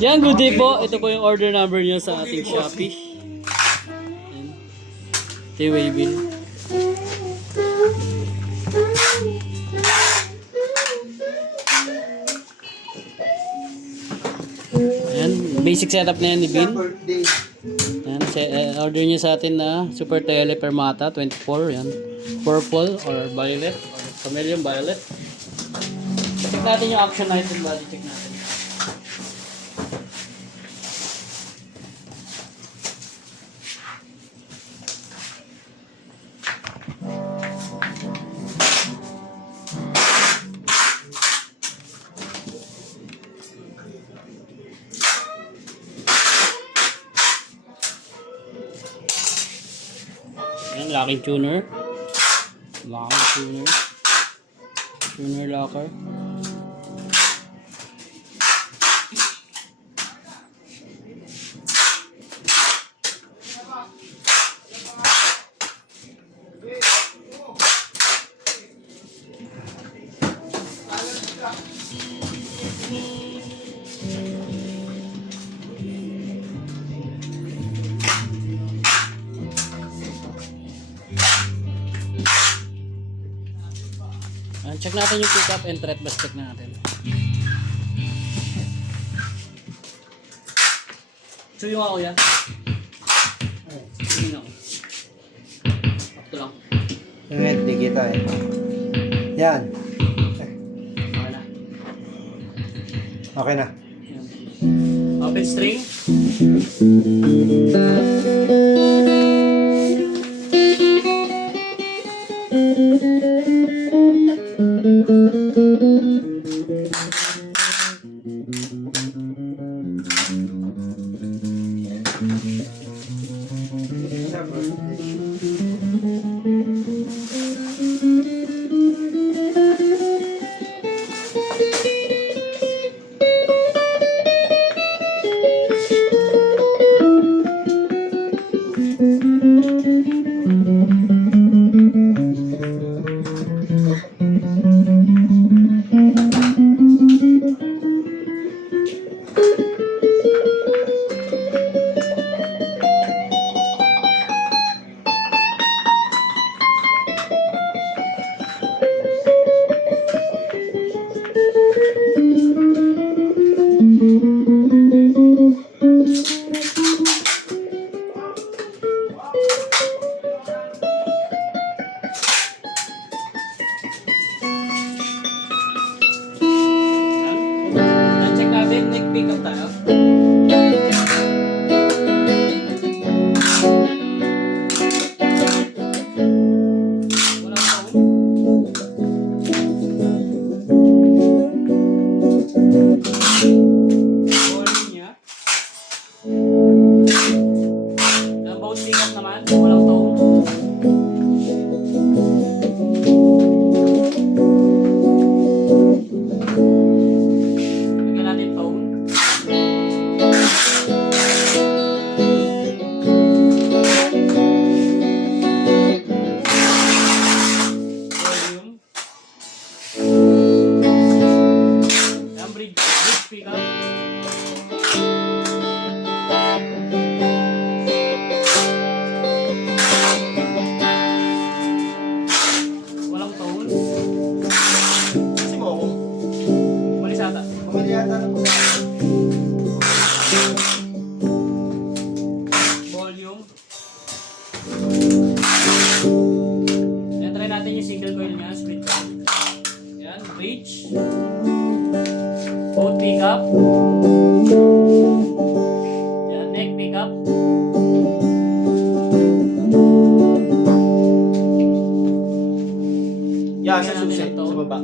Yan, good day po. Ito po yung order number niyo sa ating Shopee. Yan. Ito yung waybill. Yan, basic setup na yan ni Bin. Yan, order niyo sa atin na Super Tele Permata 24. Yan, purple or violet or chameleon violet. Check natin yung action item body. Check natin. Yan, locking tuner. Locking tuner. Tuner locker. Check natin yung pick up and thread bus check natin. So yung ako yan. Tingin ako. Ito lang. Hindi kita eh. Yan. Okay na. Okay na. Yan. Open string. Check natin, neck pick up tayo. Wala pa ako. Volume niya. Both pick up naman, walang tone. Bigyan natin tone. Volume. Ang bridge pick up. Walang tone. Kasi mo kung Malis ata. pumili yata ng Volume. Yan, try natin yung single coil niya, split coil. Yan, bridge. Both pick up. Yan, neck pick up. yan sa susi sa baba.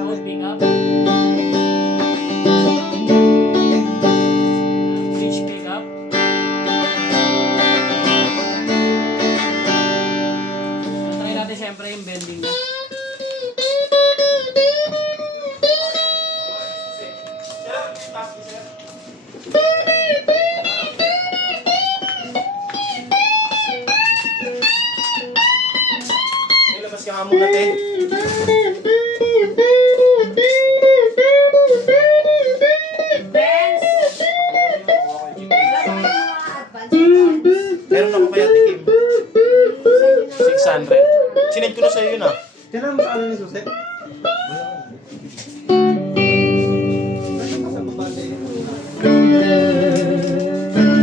Both pick up. Bridge pick up. Yan, try natin siyempre yung bending niya.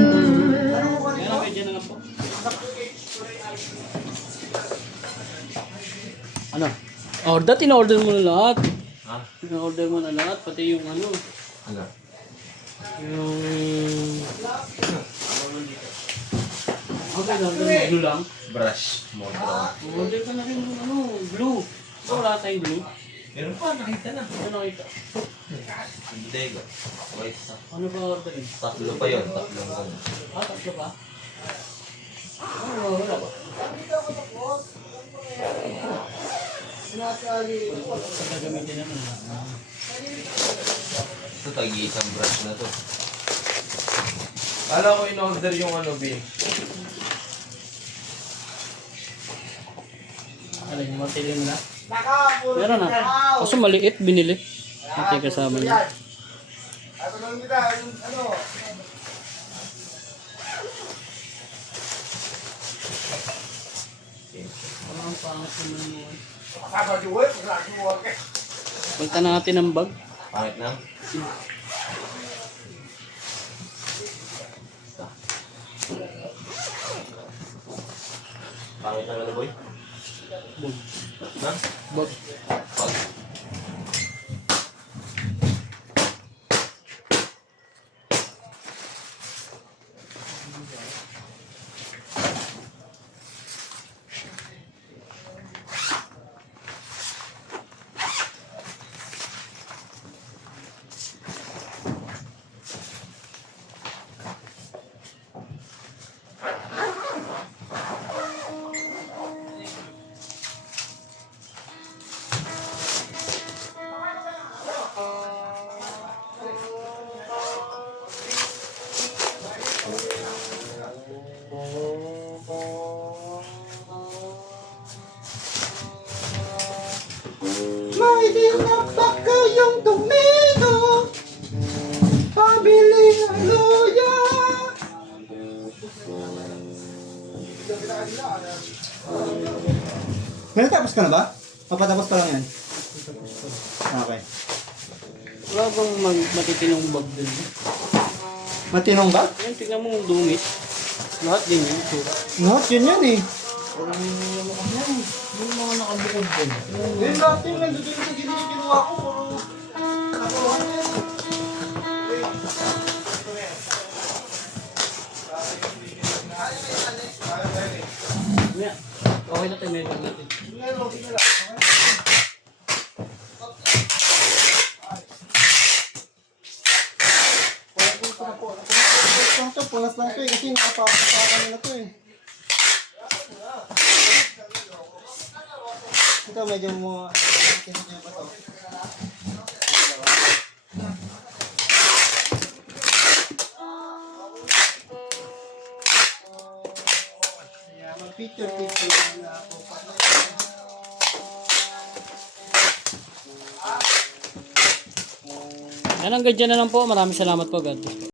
Meron kayo dyan na lang po. Ano? Order, in-order mo na lahat. Ha? In-order mo na lahat, pati yung ano. Ano? Yung... Okay lang, blue lang. Brush. Motor. Order ka na rin yung ano, blue. So, wala tayong blue. Meron pa, nakita na. Ito nakita. Hindi. Wait, Ano ba order yun? tatlo pa yun. Tatlong ano. Ah, tatlo pa? Wala ba? Gagamitin naman. Ito, tagi-isang brush na to. Alam ko in-order yung ano, Bin. Alin, yung martilyo mo na? Meron na. Kaso maliit, binili. Ito kasama niya. Ang pangit naman mo. Pagta natin ang bag. Pangit na? Pangit na ano, boy? Bag. Ha? Bag. Pag. May dinapak kayong tomato, pabiling luya. Natapos ka na ba? Papatapos pa lang yan. Okay. Wala bang matitinong bag din? Matinong ba? Yan, tingnan mo yung dungis. Lahat din yun. No, yun yan eh. Yung mga nakabukod din. Yun lahat yung nandun sa gilid yung ginawa ko. Puro nakuha na yan. Yeah. Okay na tayo, meron natin. Pulas lang to eh, kasi nakapapakan nila to eh. Ito medyo mo, kinigyan pa to. Kaya mag-picture na ako. Yan, hanggang dyan na lang po. Maraming salamat po, God.